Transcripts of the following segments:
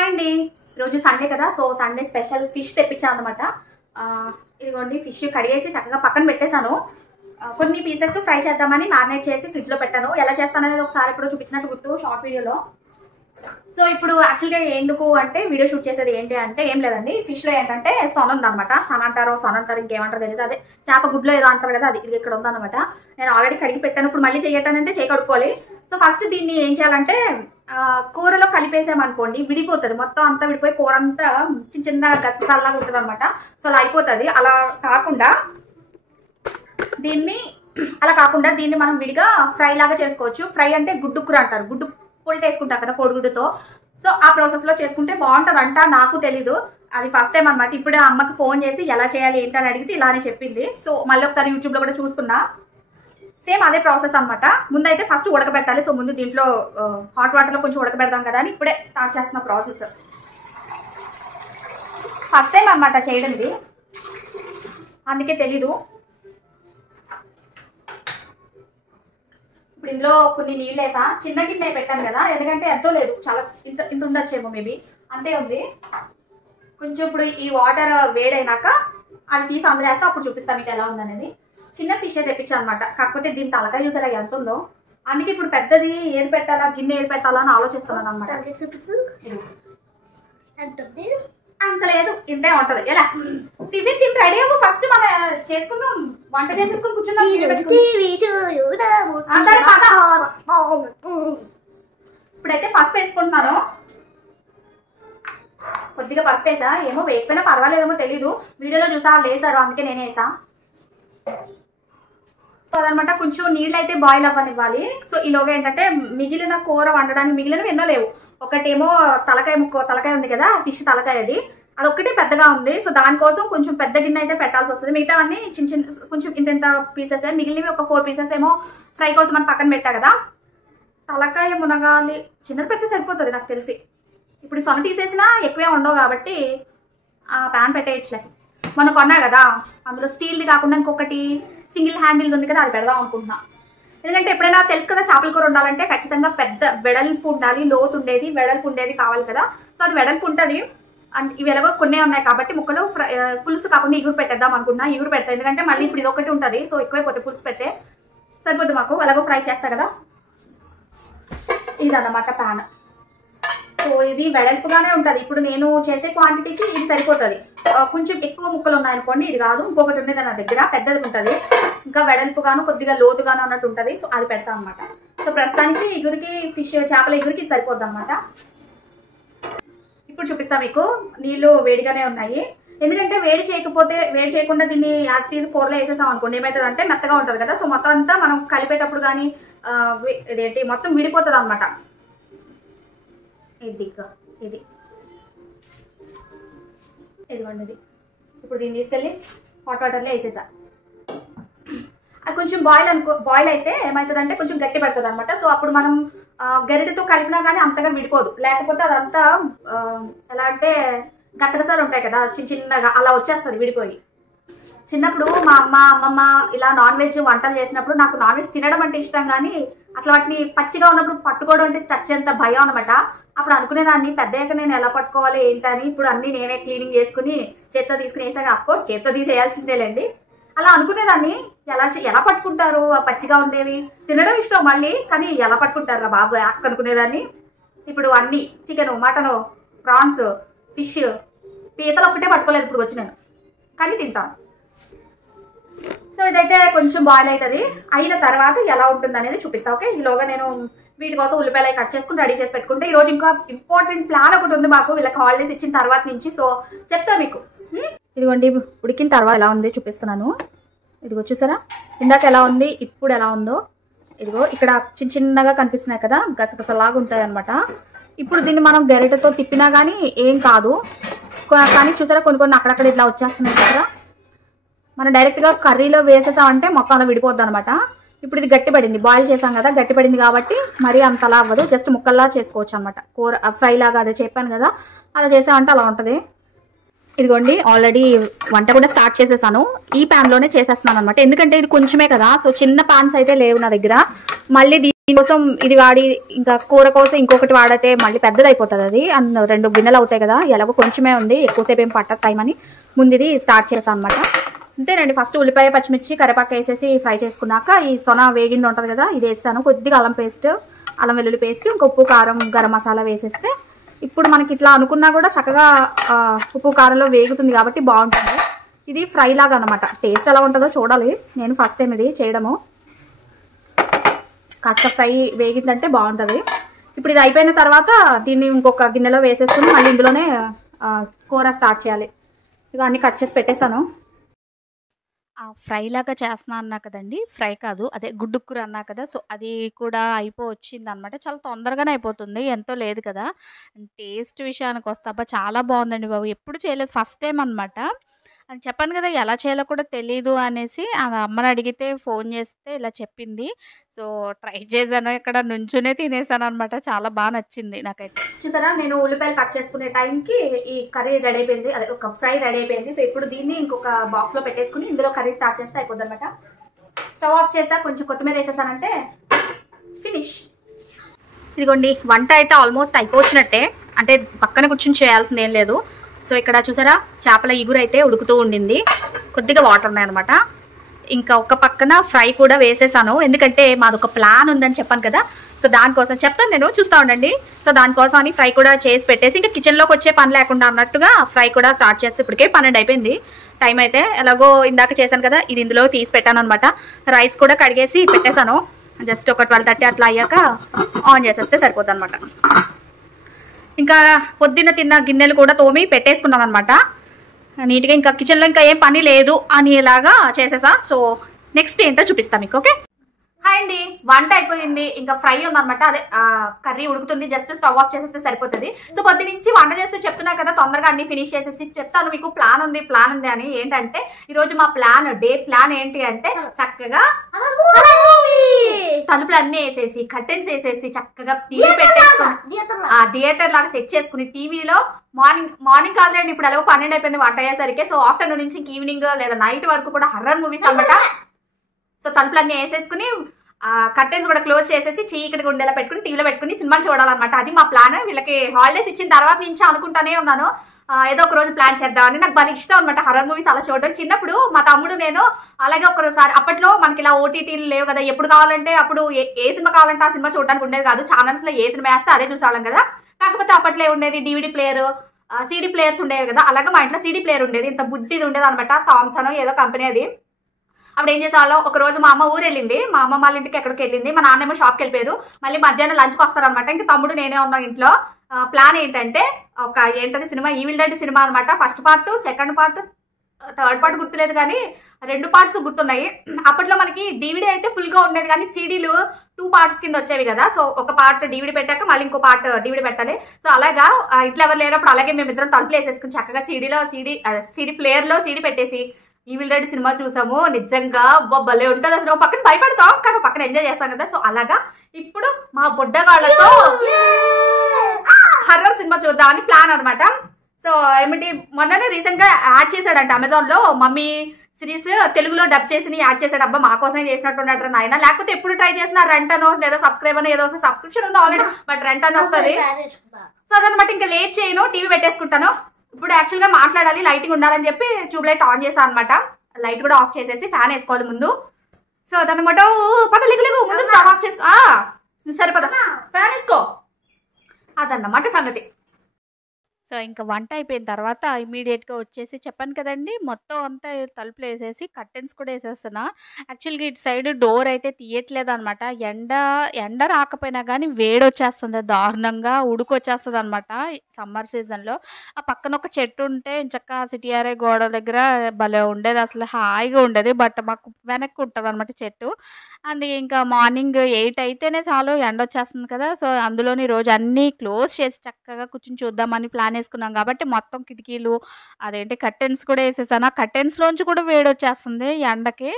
Hi అండి, రోజు Sunday కదా. సో సండే స్పెషల్ ఫిష్ తెప్పించాను అనమాట. ఇదిగోండి ఫిష్ కడిగేసి చక్కగా పక్కన పెట్టేశాను. కొన్ని పీసెస్ ఫ్రై చేద్దామని మ్యారినేట్ చేసి ఫ్రిడ్జ్లో పెట్టాను. ఎలా చేస్తాననేది ఒకసారి ఎప్పుడో చూపించినట్టు గుర్తు షార్ట్ వీడియోలో. సో ఇప్పుడు యాక్చువల్గా ఎందుకు అంటే వీడియో షూట్ చేసేది ఏంటి అంటే ఏం లేదండి, ఫిష్లో ఏంటంటే సొన ఉందన్నమాట. సొన అంటారు ఇంకేమంటారు తెలియదు. అదే చేప గుడ్లో ఏదో అంటారు కదా, అది ఇది ఇక్కడ ఉందన్నమాట. నేను ఆల్రెడీ కడిగి పెట్టాను. ఇప్పుడు మళ్ళీ చేయటానంటే చేయి కడుక్కోవాలి. సో ఫస్ట్ దీన్ని ఏం చేయాలంటే కూరలో కలిపేసామనుకోండి విడిపోతుంది, మొత్తం అంతా విడిపోయి కూర అంతా చిన్న చిన్న గసగసాల్లాగా ఉంటుంది అనమాట. సో అలా అయిపోతుంది. అలా కాకుండా దీన్ని మనం విడిగా ఫ్రై లాగా చేసుకోవచ్చు. ఫ్రై అంటే గుడ్డు కూర అంటారు, గుడ్డు పొడి వేసుకుంటారు కదా కోడిగుడ్డుతో. సో ఆ ప్రాసెస్లో చేసుకుంటే బాగుంటుంది అంట. నాకు తెలీదు, అది ఫస్ట్ టైం అనమాట. ఇప్పుడే అమ్మకి ఫోన్ చేసి ఎలా చేయాలి ఏంటని అడిగితే ఇలానే చెప్పింది. సో మళ్ళీ ఒకసారి యూట్యూబ్లో కూడా చూసుకున్నా, సేమ్ అదే ప్రాసెస్ అనమాట. ముందైతే ఫస్ట్ ఉడకబెట్టాలి. సో ముందు దీంట్లో హాట్ వాటర్లో కొంచెం ఉడకబెడతాం కదా అని ఇప్పుడే స్టార్ట్ చేస్తున్న ప్రాసెస్. ఫస్ట్ టైం అనమాట చేయడం ఇది, అందుకే తెలీదు. ఇప్పుడు ఇందులో కొన్ని నీళ్ళు వేసా. చిన్న గిన్నె పెట్టాను కదా, ఎందుకంటే ఎంతో లేదు, చాలా ఇంత ఉండొచ్చేమో, మేబీ అంతే ఉంది. కొంచెం ఇప్పుడు ఈ వాటర్ వేడైనాక అది తీసి అందులో వేస్తా, అప్పుడు చూపిస్తాను మీకు ఎలా ఉందనేది. చిన్న ఫిష్ తెప్పించాను అనమాట. కాకపోతే దీని తలకాయ చూసారా ఎంత ఉందో, అందుకే ఇప్పుడు పెద్దది ఏది పెట్టాలా, గిన్నె ఏది పెట్టాలా అని ఆలోచిస్తున్నాను అనమాట. అంత లేదు, ఇంతే ఉంటది. ఎలా టిఫిన్ తిని రెడీ అవ్వు, ఫస్ట్ మన చేసుకుందాం, వంట చేసేసుకుని కూర్చుందాం. ఇప్పుడైతే పసుపు వేసుకుంటున్నాను. కొద్దిగా పసుపు వేసా, ఏమో వేయకపోయినా పర్వాలేదేమో తెలీదు. వీడియోలో చూసా వాళ్ళు వేసారు, అందుకే నేనే వేసా అనమాట. కొంచెం నీళ్ళు అయితే బాయిల్ అవ్వనివ్వాలి. సో ఈలోగా ఏంటంటే మిగిలిన కూర వండడానికి మిగిలినవి ఎన్నో లేవు. ఒకటేమో తలకాయ ఉంది కదా, ఫిష్ తలకాయ, అదొక్కటే పెద్దగా ఉంది. సో దానికోసం కొంచెం పెద్ద గిన్నె అయితే పెట్టాల్సి వస్తుంది. మిగతావన్నీ చిన్న చిన్న కొంచెం ఇంత పీసెస్, మిగిలినవి ఒక 4 పీసెస్ ఏమో ఫ్రై కోసం అని పక్కన పెట్టా కదా. తలకాయ మునగాలి, చిన్నది పెడితే సరిపోతుంది నాకు తెలిసి. ఇప్పుడు సొన తీసేసినా ఎక్కువే ఉండవు కాబట్టి ఆ ప్యాన్ పెట్టేయచ్చులే. మొన్న కొన్నా కదా, అందులో స్టీల్ది కాకుండా ఇంకొకటి సింగిల్ హ్యాండిల్ ఉంది కదా, అది పెడదాం అనుకుంటున్నా. ఎందుకంటే ఎప్పుడైనా తెలుసు కదా, చేపల కూర ఉండాలంటే ఖచ్చితంగా పెద్ద వెడల్పు ఉండాలి, లోతు ఉండేది వెడల్పు ఉండేది కావాలి కదా. సో అది వెడల్పు ఉంటుంది. అండ్ ఇవి ఎలాగో కొన్ని ఉన్నాయి కాబట్టి ముక్కలు పులుసు కాకుండా ఇగురు పెట్టేద్దాం అనుకున్నా. ఇగురు పెడతాం, ఎందుకంటే మళ్ళీ ఇప్పుడు ఇది ఒకటి ఉంటుంది. సో ఎక్కువైపోతే పులుసు పెట్టే సరిపోతుంది మాకు, ఎలాగో ఫ్రై చేస్తా కదా. ఇదన్నమాట ప్యాన్. సో ఇది వెడల్పుగానే ఉంటుంది. ఇప్పుడు నేను చేసే క్వాంటిటీకి ఇది సరిపోతుంది. కొంచెం ఎక్కువ ముక్కలు ఉన్నాయనుకోండి, ఇది కాదు, ఇంకొకటి ఉండేది నా దగ్గర, పెద్దది ఉంటుంది, ఇంకా వెడల్పుగాను కొద్దిగా లోతుగాను అన్నట్టు ఉంటుంది. సో అది పెడతాం అనమాట. సో ప్రస్తుతానికి ఇగురికి చేపల ఇగురికి ఇది సరిపోద్ది అనమాట. ఇప్పుడు చూపిస్తా మీకు. నీళ్ళు వేడిగానే ఉన్నాయి, ఎందుకంటే వేడి చేయకుండా దీన్ని యాజ్ టీజ్ కూరలో వేసేసాం అనుకోండి, ఏమవుతుంది అంటే మెత్తగా ఉంటుంది కదా. సో మొత్తం అంతా మనం కలిపేటప్పుడు కానీ ఇదేంటి మొత్తం విడిపోతుంది అనమాట. ఇదిగోండి ఇది. ఇప్పుడు దీన్ని తీసుకెళ్ళి హాట్ వాటర్లో వేసేసా. అది కొంచెం బాయిల్ అయితే ఏమవుతుందంటే కొంచెం గట్టి పడుతుంది అనమాట. సో అప్పుడు మనం గరిటెతో కలిపినా కానీ అంతగా విడిపోదు. లేకపోతే అదంతా ఎలా అంటే గసగసాలు ఉంటాయి కదా, చిన్నగా అలా వచ్చేస్తుంది విడిపోయి. చిన్నప్పుడు మా అమ్మమ్మ ఇలా నాన్ వెజ్ వంటలు చేసినప్పుడు నాకు నాన్ వెజ్ తినడం అంటే ఇష్టం, కానీ అసలు వాటిని పచ్చిగా ఉన్నప్పుడు పట్టుకోవడం అంటే చచ్చేంత భయం అనమాట. అప్పుడు అనుకునేదాన్ని పెద్దయ్యాక నేను ఎలా పట్టుకోవాలి ఏంటని. ఇప్పుడు అన్ని నేనే క్లీనింగ్ చేసుకుని చేత్తో తీసుకుని వేసాక, అఫ్కోర్స్ చేత్తో తీసేయాల్సిందేలేండి. అలా అనుకునేదాన్ని, ఎలా పట్టుకుంటారు పచ్చిగా ఉండేవి, తినడం ఇష్టం మళ్ళీ, కానీ ఎలా పట్టుకుంటారు రా బాబు యాక్ అనుకునేదాన్ని. ఇప్పుడు అన్ని చికెను, మటను, ప్రాన్స్, ఫిష్, పీతలు ఒక్కటే పట్టుకోలేదు ఇప్పుడు వచ్చి నేను, కానీ తింటాను. సో ఇదైతే కొంచెం బాయిల్ అవుతుంది. అయిన తర్వాత ఎలా ఉంటుంది అనేది చూపిస్తా. ఓకే, ఈలోగా నేను వీటి కోసం ఉల్లిపాయలు కట్ చేసుకుని రెడీ చేసి పెట్టుకుంటే, ఈరోజు ఇంకా ఇంపార్టెంట్ ప్లాన్ ఒకటి ఉంది మాకు, వీళ్ళకి హాలిడేస్ ఇచ్చిన తర్వాత నుంచి. సో చెప్తా మీకు. ఇదిగోండి ఉడికిన తర్వాత ఎలా ఉంది చూపిస్తున్నాను. ఇదిగో చూసారా, ఇందాక ఎలా ఉంది, ఇప్పుడు ఎలా ఉందో. ఇదిగో ఇక్కడ చిన్నగా కనిపిస్తున్నాయి కదా, గసగసలాగా ఉంటాయి అనమాట. ఇప్పుడు దీన్ని మనం గరిటెతో తిప్పినా కానీ ఏం కాదు, కానీ చూసారా కొన్ని అక్కడక్కడ ఇట్లా వచ్చేస్తున్నాయి కదా. మనం డైరెక్ట్గా కర్రీలో వేసేసామంటే మొత్తం అలా విడిపోద్ది అనమాట. ఇప్పుడు ఇది గట్టిపడింది, బాయిల్ చేసాం కదా, గట్టిపడింది కాబట్టి మరీ అంతలా అవ్వదు, జస్ట్ ముక్కల్లా చేసుకోవచ్చు అనమాట. కూర ఫ్రై లాగా అదే చెప్పాను కదా, అలా చేసామంటే అలా ఉంటుంది. ఇదిగోండి ఆల్రెడీ వంట కూడా స్టార్ట్ చేసేసాను. ఈ ప్యాన్లోనే చేసేస్తున్నాను అనమాట, ఎందుకంటే ఇది కొంచెమే కదా. సో చిన్న ప్యాన్స్ అయితే లేవు నా దగ్గర. మళ్ళీ దీనికోసం ఇది వాడి ఇంకా కూర కోసం ఇంకొకటి వాడితే మళ్ళీ పెద్దది అయిపోతుంది అది. అండ్ 2 గిన్నెలు అవుతాయి కదా, ఎలాగో కొంచెమే ఉంది, ఎక్కువసేపు ఏం పట్టదు టైం అని ముందు ఇది స్టార్ట్ చేసాను అనమాట. అంతేనండి. ఫస్ట్ ఉల్లిపాయ, పచ్చిమిర్చి, కరివేపాకు వేసేసి ఫ్రై చేసుకున్నాక ఈ సొన వేగింది ఉంటుంది కదా, ఇది వేసాను. కొద్దిగా అల్లం పేస్ట్, అల్లం వెల్లుల్లి పేస్ట్, ఇంకా ఉప్పు, కారం, గరం మసాలా వేసేస్తే ఇప్పుడు మనకి ఇట్లా అనుకున్నా కూడా చక్కగా ఉప్పు కారంలో వేగుతుంది కాబట్టి బాగుంటుంది. ఇది ఫ్రై లాగా అనమాట. టేస్ట్ ఎలా ఉంటుందో చూడాలి, నేను ఫస్ట్ టైం ఇది చేయడము. కాస్త ఫ్రై వేగిందంటే బాగుంటుంది. ఇప్పుడు ఇది అయిపోయిన తర్వాత దీన్ని ఇంకొక గిన్నెలో వేసేసుకుని మళ్ళీ ఇందులోనే కూర స్టార్ట్ చేయాలి. ఇక అన్నీ కట్ చేసి పెట్టేశాను. ఫ్రై లాగా చేస్తున్నా అన్నా కదండి, ఫ్రై కాదు, అదే గుడ్డు కూర అన్నా కదా. సో అది కూడా అయిపోవచ్చింది అనమాట. చాలా తొందరగానే అయిపోతుంది, ఎంతో లేదు కదా. టేస్ట్ విషయానికి వస్తే చాలా బాగుందండి బాబు, ఎప్పుడు చేయలేదు, ఫస్ట్ టైం అనమాట. అని చెప్పాను కదా, ఎలా చేయాలో కూడా తెలీదు అనేసి అమ్మని అడిగితే ఫోన్ చేస్తే ఇలా చెప్పింది. సో ట్రై చేశాను, ఇక్కడ నుంచునే తినేసాను అనమాట. చాలా బాగా నచ్చింది నాకైతే. చూసారా, నేను ఉల్లిపాయలు కట్ చేసుకునే టైంకి ఈ కర్రీ రెడీ అయిపోయింది, అదే ఒక ఫ్రై రెడీ అయిపోయింది. సో ఇప్పుడు దీన్ని ఇంకొక బాక్స్లో పెట్టేసుకుని ఇందులో కర్రీ స్టార్ట్ చేస్తే అయిపోద్ది అనమాట. స్టవ్ ఆఫ్ చేసా, కొంచెం కొత్తిమీర వేసేసానంటే ఫినిష్. ఇదిగోండి, వంట అయితే ఆల్మోస్ట్ అయిపోవచ్చినట్టే, అంటే పక్కన కూర్చొని చేయాల్సింది ఏం లేదు. సో ఇక్కడ చూసారా, చేపల ఇగురు అయితే ఉడుకుతూ ఉండింది, కొద్దిగా వాటర్ ఉన్నాయన్నమాట. ఇంకా ఒక పక్కన ఫ్రై కూడా వేసేసాను, ఎందుకంటే మాది ఒక ప్లాన్ ఉందని చెప్పాను కదా. సో దానికోసం చెప్తాను నేను, చూస్తూ ఉండండి. సో దానికోసం అని ఫ్రై కూడా చేసి పెట్టేసి ఇంకా కిచెన్లోకి వచ్చే పని లేకుండా అన్నట్టుగా ఫ్రై కూడా స్టార్ట్ చేస్తే ఇప్పటికే 12 అయిపోయింది టైం అయితే. ఎలాగో ఇందాక చేశాను కదా, ఇది ఇందులో తీసి పెట్టాను అనమాట. రైస్ కూడా కడిగేసి పెట్టేశాను. జస్ట్ ఒక 12:30 అట్లా అయ్యాక ఆన్ చేసేస్తే సరిపోతుంది అనమాట. ఇంకా పొద్దున్న తిన్న గిన్నెలు కూడా తోమి పెట్టేసుకున్నాను అనమాట నీట్గా. ఇంకా కిచెన్లో ఇంకా ఏం పని లేదు అని ఇలాగా చేసేసా. సో నెక్స్ట్ ఏంటో చూపిస్తాను మీకు. ఓకే, హాయ్ అండి. వంట అయిపోయింది, ఇంకా ఫ్రై ఉందనమాట, అదే కర్రీ ఉడుకుతుంది. జస్ట్ స్టవ్ ఆఫ్ చేసేస్తే సరిపోతుంది. సో పొద్దు నుంచి వంట చేస్తూ చెప్తున్నా కదా, తొందరగా అన్ని ఫినిష్ చేసేసి చెప్తాను మీకు. ప్లాన్ ఉంది అని. ఏంటంటే ఈరోజు మా డే ప్లాన్ ఏంటి అంటే, చక్కగా తలుపులు అన్నీ వేసేసి కర్టెన్స్ వేసేసి చక్కగా టీవీ పెట్టేసుకుని థియేటర్ లాగా సెట్ చేసుకుని టీవీలో మార్నింగ్ కాదులేండి, ఇప్పుడు ఎలాగో 12 అయిపోయింది వంట అయ్యేసరికి. సో ఆఫ్టర్నూన్ నుంచి ఈవినింగ్ లేదా నైట్ వరకు కూడా హర్రర్ మూవీస్ అనమాట. సో తలుపులన్నీ వేసేసుకుని కర్టెన్స్ కూడా క్లోజ్ చేసేసి చీకటిగా ఉండేలా పెట్టుకుని టీవీలో పెట్టుకుని సినిమాలు చూడాలన్నమాట. అది మా ప్లాన్. వీళ్ళకి హాలిడేస్ ఇచ్చిన తర్వాత నుంచి అనుకుంటానే ఉన్నాను, ఏదో ఒక రోజు ప్లాన్ చేద్దామని. నాకు బాగా ఇష్టం అనమాట హర్రర్ మూవీస్ అలా చూడడం. చిన్నప్పుడు మా తమ్ముడు నేను అలాగే ఒకసారి, అప్పట్లో మనకి ఇలా ఓటీటీలు లేవు కదా, ఎప్పుడు కావాలంటే అప్పుడు ఏ సినిమా కావాలంటే ఆ సినిమా చూడడానికి ఉండేది కాదు. ఛానల్స్ లో ఏ సినిమా వేస్తే అదే చూసేవాళ్ళం కదా. కాకపోతే అప్పట్లో ఉండేది డివిడి ప్లేయర్, సిడి ప్లేయర్స్ ఉండేవి కదా. అలాగే మా ఇంట్లో సిడి ప్లేయర్ ఉండేది, ఇంత బుడ్డిది ఉండేది అనమాట. థామ్సన్ ఏదో కంపెనీ అది. అప్పుడు ఏం చేసేవాళ్ళం, ఒక రోజు మా అమ్మ ఊరు వెళ్ళింది, మా అమ్మ వాళ్ళ ఇంటికి ఎక్కడికి వెళ్ళింది, మా నాన్నేమో షాప్కి వెళ్ళిపోయారు. మళ్ళీ మధ్యాహ్నం లంచ్కి వస్తారనమాట. ఇంకా తమ్ముడు నేనే ఉన్నాం ఇంట్లో. ప్లాన్ ఏంటంటే, ఏంటది సినిమా, ఈవిల్ డెడ్ సినిమా అనమాట. First part, second part, third part గుర్తులేదు కానీ 2 పార్ట్స్ గుర్తున్నాయి. అప్పట్లో మనకి డివిడీ అయితే ఫుల్ గా ఉండేది కానీ సిడీలు 2 పార్ట్స్ కింద వచ్చేవి కదా. సో ఒక పార్ట్ డివిడీ పెట్టాక మళ్ళీ ఇంకో పార్ట్ డివిడీ పెట్టాలి. సో అలాగా ఇట్లా ఎవరు లేనప్పుడు అలాగే మేమిద్దరం తలుపులు వేసేసుకుని చక్కగా సిడీ ప్లేయర్ లో సిడీ పెట్టేసి ఈవిల్ డెడ్ సినిమా చూసాము. నిజంగా భలే ఉంటుంది అసలు. పక్కన భయపడతాం కానీ పక్కన ఎంజాయ్ చేస్తాం కదా. సో అలాగా ఇప్పుడు మా బుడ్డగాళ్ళతో హర్రర్ సినిమా చూద్దామని ప్లాన్ అనమాట. సో ఏమిటి, మొన్ననే రీసెంట్ గా యాడ్ చేశాడంట అమెజాన్ లో, మమ్మీ సిరీస్ తెలుగులో డబ్ చేసి యాడ్ చేశాడు. అబ్బా మా కోసమే చేసినట్టున్నాడు నాయన, లేకపోతే ఎప్పుడు ట్రై చేసిన రెంట్ అనో లేదా సబ్స్క్రైబ్ అనో ఏదో సబ్స్క్రిప్షన్ ఉందో ఆల్రెడీ, బట్ రెంట్ అని వస్తుంది. సో అదనమాట. ఇంకా లేట్ చేయను, టీవీ పెట్టేసుకుంటాను. ఇప్పుడు యాక్చువల్ గా మాట్లాడాలి, లైటింగ్ ఉండాలని చెప్పి ట్యూబ్ లైట్ ఆన్ చేశాను అనమాట. లైట్ కూడా ఆఫ్ చేసేసి ఫ్యాన్ వేసుకోవాలి ముందు. సో అదనమాట. పద లేగు ముందు స్టవ్ ఆఫ్ చేసుకో, సరిపద ఫ్యాన్ వేసుకో, అదన్నమాట సంగతి. సో ఇంకా వంట అయిపోయిన తర్వాత ఇమీడియట్గా వచ్చేసి చెప్పాను కదండి, మొత్తం అంతా తలుపులు వేసేసి కర్టెన్స్ కూడా వేసేస్తున్నా. యాక్చువల్గా ఇటు సైడ్ డోర్ అయితే తీయట్లేదు అనమాట. ఎండ రాకపోయినా కానీ వేడి వచ్చేస్తుంది, దారుణంగా ఉడుకు వచ్చేస్తుంది అనమాట సమ్మర్ సీజన్లో. ఆ పక్కన ఒక చెట్టు ఉంటే చక్కగా సిటీఆర్ఐ గోడ దగ్గర భలే ఉండేది, అసలు హాయిగా ఉండేది. బట్ మాకు వెనక్కి ఉంటుంది అనమాట చెట్టు. అందుకే ఇంకా మార్నింగ్ 8 అయితేనే చాలు ఎండ వచ్చేస్తుంది కదా. సో అందులోని రోజు అన్నీ క్లోజ్ చేసి చక్కగా కూర్చొని చూద్దామని ప్లాన్ వేసుకున్నాం కాబట్టి మొత్తం కిటికీలు కర్టెన్స్ కూడా వేసేసాను. ఆ కర్టెన్స్లోంచి కూడా వేడి వచ్చేస్తుంది ఎండకి,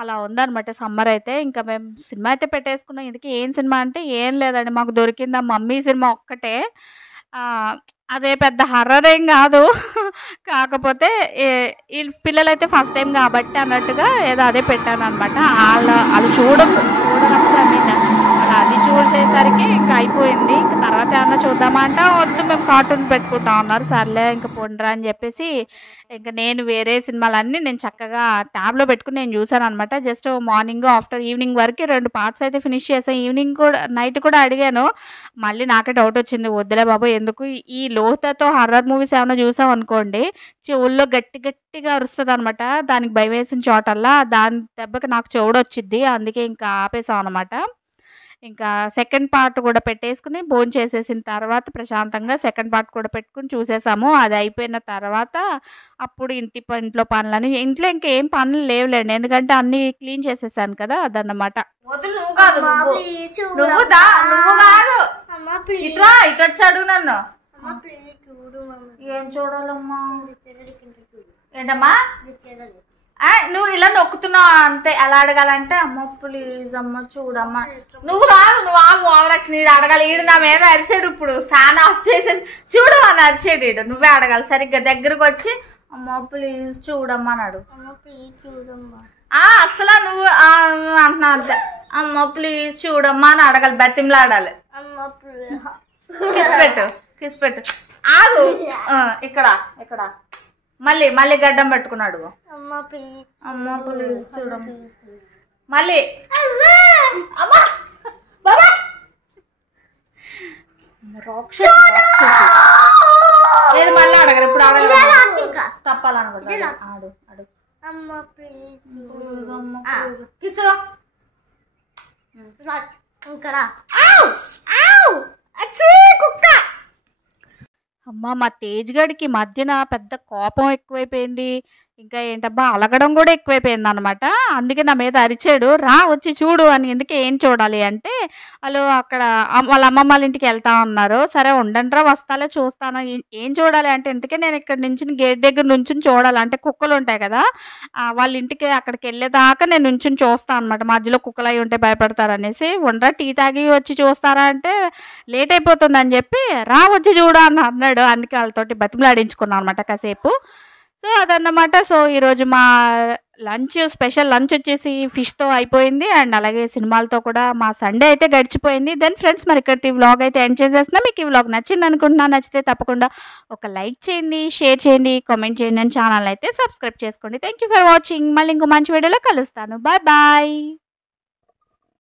అలా ఉందన్నమాట సమ్మర్ అయితే. ఇంకా మేము సినిమా అయితే పెట్టేసుకున్నాం. ఇందుకే ఏం సినిమా అంటే ఏం లేదండి, మాకు దొరికింది ఆ మమ్మీ సినిమా ఒక్కటే. అదే పెద్ద హర్రర్ ఏం కాదు, కాకపోతే పిల్లలైతే ఫస్ట్ టైం కాబట్టి అన్నట్టుగా ఏదో అదే పెట్టాను అనమాట. వాళ్ళు చూడనప్పుడు అలా అది చూసేసరికి ఇంకా అయిపోయింది. ఇంక తర్వాత ఏమన్నా చూద్దామా అంటే వద్దు మేము కార్టూన్స్ పెట్టుకుంటాం అన్నారు. సర్లే ఇంక పొండ్రా అని చెప్పేసి ఇంక నేను వేరే సినిమాలన్నీ నేను చక్కగా ట్యాబ్లో పెట్టుకుని నేను చూసాను అనమాట. జస్ట్ మార్నింగ్ ఆఫ్టర్ ఈవినింగ్ వరకు 2 పార్ట్స్ అయితే ఫినిష్ చేసాను. ఈవినింగ్ కూడా నైట్ కూడా అడిగాను. మళ్ళీ నాకే డౌట్ వచ్చింది, వద్దులే బాబు ఎందుకు ఈ లోతతో హర్రర్ మూవీస్ ఏమైనా చూసాం అనుకోండి చెవుల్లో గట్టి గట్టిగా అరుస్తుంది అనమాట. దానికి భయం వేసిన చోటల్లా దాని దెబ్బకి నాకు చెవుడు వచ్చింది. అందుకే ఇంకా ఆపేసాం అనమాట. ఇంకా సెకండ్ పార్ట్ కూడా పెట్టేసుకుని భోంచేసేసిన తర్వాత ప్రశాంతంగా సెకండ్ పార్ట్ కూడా పెట్టుకుని చూసేసాము. అది అయిపోయిన తర్వాత అప్పుడు ఇంట్లో పనులని ఇంట్లో ఇంకేం పనులు లేవులేండి, ఎందుకంటే అన్నీ క్లీన్ చేసేసాను కదా అదన్నమాట. వద్దు నువ్వు కాదు, నువ్వు కాదు ఇట్రా ఇటు వచ్చి అడుగు నన్ను. ఏం చూడాలమ్మా? ఏంటమ్మా నువ్వు ఇలా నొక్కుతున్నావు అంతే. ఎలా అడగాలంటే అమ్మ ప్లీజ్ అమ్మ చూడమ్మా. నువ్వు కాదు, నువ్వు ఆగు ఓవరాక్షన్. ఈడు అడగాలి. ఈడు నా మీద అరిచాడు. ఇప్పుడు ఫ్యాన్ ఆఫ్ చేసేసి చూడు అని అరిచాడు ఈడు. నువ్వే అడగాలి. సరిగ్గా దగ్గరకు వచ్చి అమ్మ ప్లీజ్ చూడమ్మా అని అడుగు. అసలు నువ్వు అంటున్నావు అంతే. అమ్మ ప్లీజ్ చూడమ్మా అని అడగాలి, బతిమలాడాలి. కిస్ పెట్టు ఆగు. ఇక్కడ ఇక్కడ మళ్ళీ మళ్ళీ గడ్డం పెట్టుకున్నాడు. అమ్మ ప్లీజ్ చూడమ్మ. మళ్ళీ అమ్మా బాబా నేను మళ్ళీ అడగరు. ఇప్పుడు అడగ తప్పాలనుకుంటా. ఆడు అడు కిసు కుక్క. అమ్మ మా తేజ్ గడికి మధ్యన పెద్ద కోపం ఎక్కువైపోయింది. ఇంకా ఏంటబ్బా అలగడం కూడా ఎక్కువైపోయింది అనమాట. అందుకే నా మీద అరిచాడు, రా వచ్చి చూడు అని. ఎందుకే ఏం చూడాలి అంటే వాళ్ళు అక్కడ వాళ్ళ అమ్మమ్మ వాళ్ళ ఇంటికి వెళ్తా ఉన్నారు. సరే ఉండండిరా వస్తాలే చూస్తాను. ఏం చూడాలి అంటే ఎందుకే నేను ఇక్కడ నుంచి గేట్ దగ్గర నుంచుని చూడాలి. అంటే కుక్కలు ఉంటాయి కదా వాళ్ళ ఇంటికి అక్కడికి వెళ్ళేదాకా నేను నుంచుని చూస్తాను అనమాట. మధ్యలో కుక్కలు అవి ఉంటే భయపడతారు అనేసి. ఉండరా టీ తాగి వచ్చి చూస్తారా అంటే లేట్ అయిపోతుంది అని చెప్పి రా వచ్చి చూడు అని అన్నాడు. అందుకే వాళ్ళతోటి బతిమలాడించుకున్నాను అనమాట కాసేపు. సో అదన్నమాట. సో ఈరోజు మా స్పెషల్ లంచ్ వచ్చేసి ఫిష్తో అయిపోయింది. అండ్ అలాగే సినిమాలతో కూడా మా సండే అయితే గడిచిపోయింది. దెన్ ఫ్రెండ్స్ మరి ఇక్కడ ఈ వ్లాగ్ అయితే ఎండ్ చేసేస్తున్నా. మీకు ఈ వ్లాగ్ నచ్చింది అనుకుంటున్నా. నచ్చితే తప్పకుండా ఒక లైక్ చేయండి, షేర్ చేయండి, కామెంట్ చేయండి, అండ్ ఛానల్ అయితే సబ్స్క్రైబ్ చేసుకోండి. Thank you for watching. మళ్ళీ ఇంకో మంచి వీడియోలో కలుస్తాను. Bye bye.